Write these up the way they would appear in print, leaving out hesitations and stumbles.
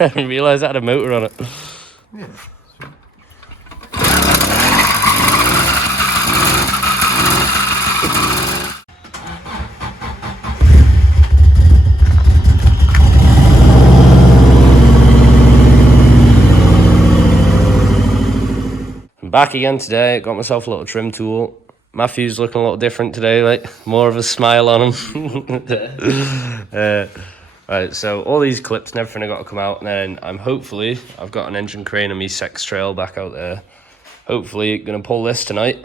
I didn't realise I had a motor on it. Yeah. I'm back again today. Got myself a little trim tool. Matthew's looking a little different today, like more of a smile on him. Right, so all these clips and everything I got to come out, and then I've got an engine crane and me sex trail back out there. Hopefully gonna pull this tonight.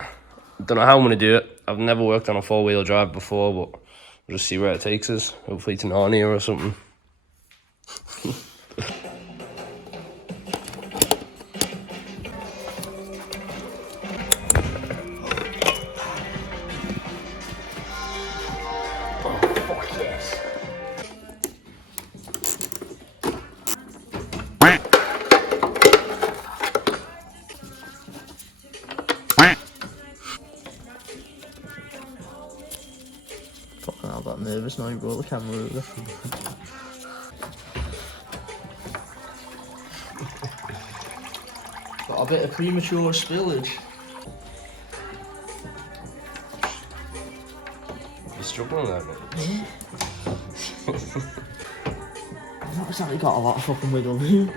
Don't know how I'm gonna do it. I've never worked on a 4-wheel drive before, but we'll just see where it takes us. Hopefully to Narnia or something. Fucking hell, that nervous now you brought the camera over. Got a bit of premature spillage. You're struggling there, mate. I've not exactly got a lot of fucking wiggle room.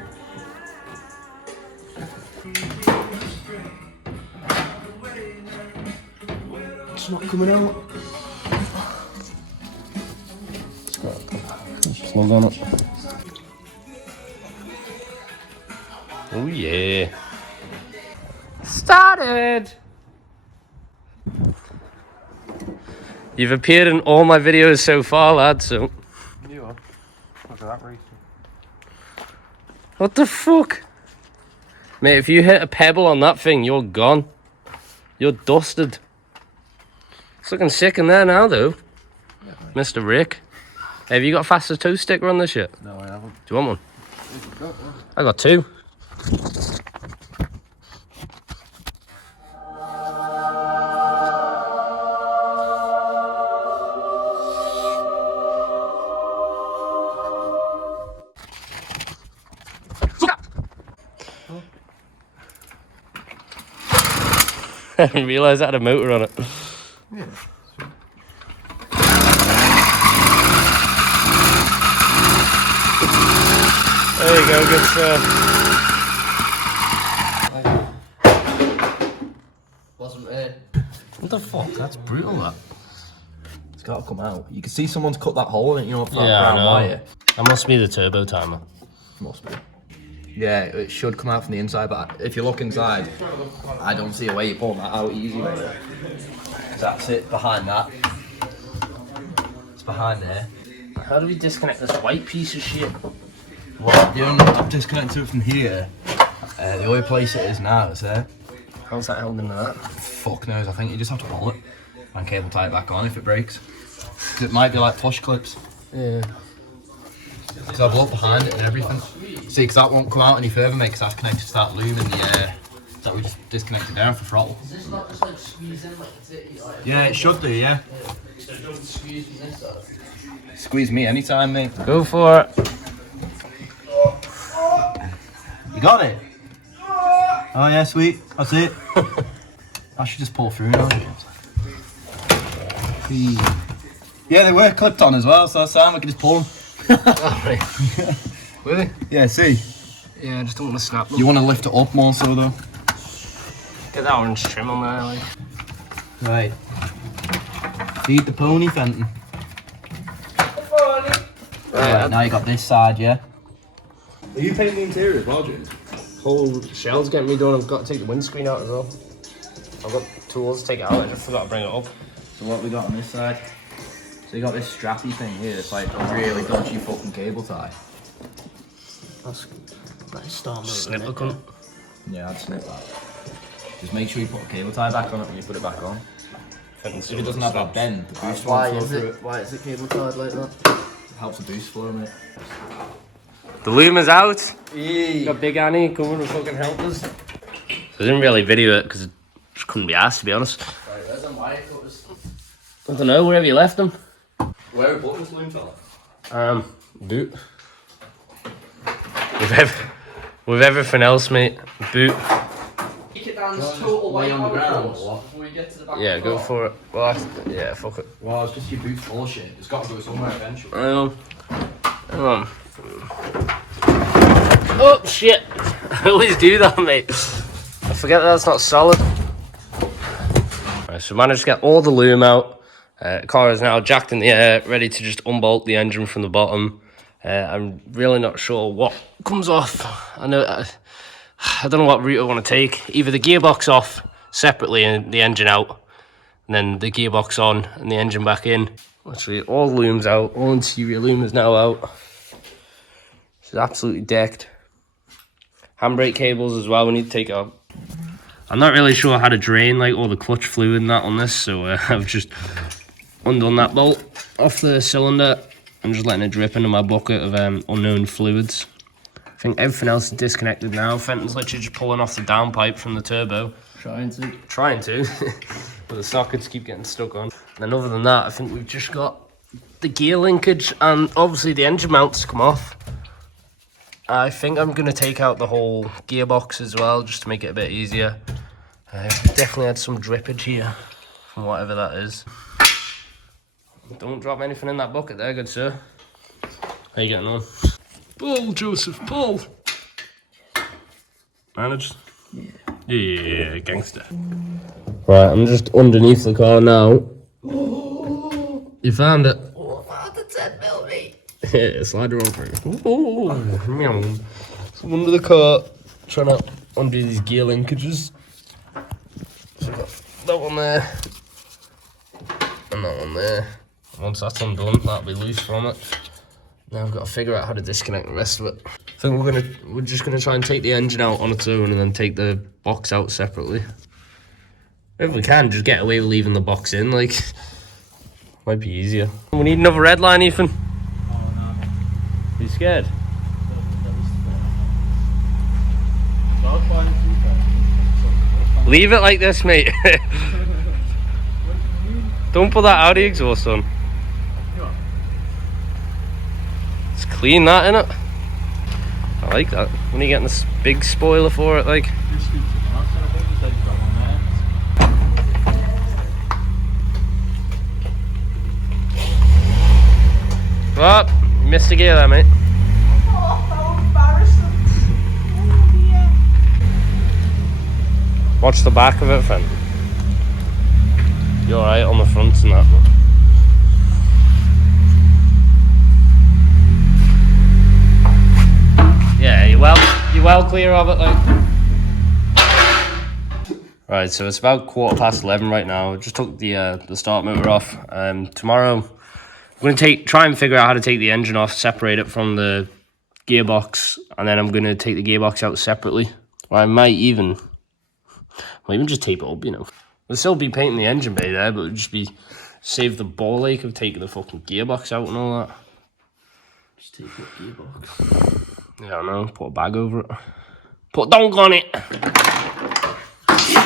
It's not coming out. Slug on it. Oh yeah. Started! You've appeared in all my videos so far, lad, so... You are. Look at that racing. What the fuck? Mate, if you hit a pebble on that thing, you're gone. You're dusted. It's looking sick in there now, though. Yeah, Mr. Rick. Hey, have you got a fastest toe sticker on this yet? no, I haven't. Do you want one? You've got one. I got 2. I didn't realise I had a motor on it. Yeah. There you go, good stuff. Wasn't it? What the fuck? That's brutal, that. It's got to come out. You can see someone's cut that hole in it, you know, for that Yeah, I brown know. wire. That must be the turbo timer. Must be. Yeah, it should come out from the inside, but if you look inside, I don't see a way you pull that out easy, mate. That's it, behind that. It's behind there. How do we disconnect this white piece of shit? Well, I've disconnected it from here. The only place it is now is there. How's that held into that? Fuck knows, I think you just have to pull it and cable tie it back on if it breaks. 'Cause it might be like push clips. Yeah. Because I've looked behind it and everything. See, because that won't come out any further, mate, because that's connected to that loom in the that we just disconnected down for throttle. Does this not just like squeeze in like it's it? Like, Yeah, it should do, yeah. so it doesn't squeeze from this side. Squeeze me anytime, mate. Go for it. You got it? Oh yeah, sweet. That's it. I should just pull through now. Yeah, they were clipped on as well, so that's fine, we can just pull them. Alright. Really? Yeah, see? Yeah, I just don't want to snap them. You want to lift it up more so though. Get that orange trim on there, like. Right. Feed the pony, Fenton. Right, now you got this side, yeah? Are you painting the interior as well, James? Whole shell's getting me done. I've got to take the windscreen out as well. I've got tools to take it out. I just forgot to bring it up. So what we got on this side? So you got this strappy thing here, it's like a really dodgy fucking cable tie. That's Star motor. snipper cunt. Yeah, I'd snip that. Just make sure you put a cable tie back on it when you put it back on. If it doesn't have that bend, the boost won't flow through it. Why is it cable tied like that? Helps the boost flow, mate. The loom is out. Yee. Got Big Annie coming to fucking help us. So I didn't really video it because it just couldn't be asked, to be honest. Right, where's them wire cutters? I don't know, wherever you left them. Where are buttons, Loom fella? Boot. with everything else, mate. Boot. Take it down this total lay white on the ground or house what? before you get to the back Yeah, of the go car. for it. Well, yeah, fuck it. Well, it's just your boot full of shit. It's got to go somewhere eventually. Hang on. Oh shit! I always do that, mate. I forget that's not solid. Right, so managed to get all the loom out. Car is now jacked in the air, ready to just unbolt the engine from the bottom. I'm really not sure what comes off. I don't know what route I want to take. Either the gearbox off separately and the engine out, and then the gearbox on and the engine back in. Actually, all loom's out. All interior loom is now out. It's absolutely decked. Handbrake cables as well. We need to take out. I'm not really sure how to drain like all the clutch fluid and that on this, so I've just undone that bolt off the cylinder. I'm just letting it drip into my bucket of unknown fluids. I think everything else is disconnected now. Fenton's literally just pulling off the downpipe from the turbo. Trying to. But the sockets keep getting stuck on. And then other than that, I think we've just got the gear linkage and obviously the engine mounts to come off. I think I'm going to take out the whole gearbox as well, just to make it a bit easier. Definitely had some drippage here from whatever that is. Don't drop anything in that bucket there, good sir. How you getting on? Pull, Joseph, pull! Managed? Yeah, gangster. Right, I'm just underneath the car now. You found it? Oh, I found the 10 mil, mate. Yeah, slide her over. Ooh, meow. So under the car, trying to undo these gear linkages. So I've got that one there, and that one there. Once that's undone, that'll be loose from it. Now I've got to figure out how to disconnect the rest of it. I think we're just gonna try and take the engine out on its own and then take the box out separately. If we can, just get away with leaving the box in, like, might be easier. We need another red line, Ethan. Are you scared? Leave it like this, mate. Don't put that Audi exhaust on. It's clean, that, innit? I like that. When are you getting this big spoiler for it, like? What? You missed a gear there, mate. Oh, how embarrassing. Oh dear. Watch the back of it, friend. You're alright on the front and that. Yeah, you're well clear of it, like. Right, so it's about 11:15 right now. Just took the start motor off. Tomorrow I'm gonna try and figure out how to take the engine off, separate it from the gearbox, and then I'm gonna take the gearbox out separately. Or I might even just tape it up, you know. We'll still be painting the engine bay there, but it'll just be save the ball ache of taking the fucking gearbox out and all that. Just take the gearbox. Yeah, I know. Put a bag over it. Put a donk on it.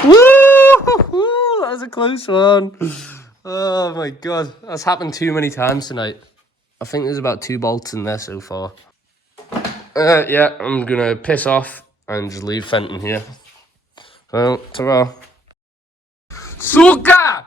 Woo! That was a close one. Oh my god, that's happened too many times tonight. I think there's about 2 bolts in there so far. Yeah, I'm gonna piss off and just leave Fenton here. Well, ta-ra. Suka!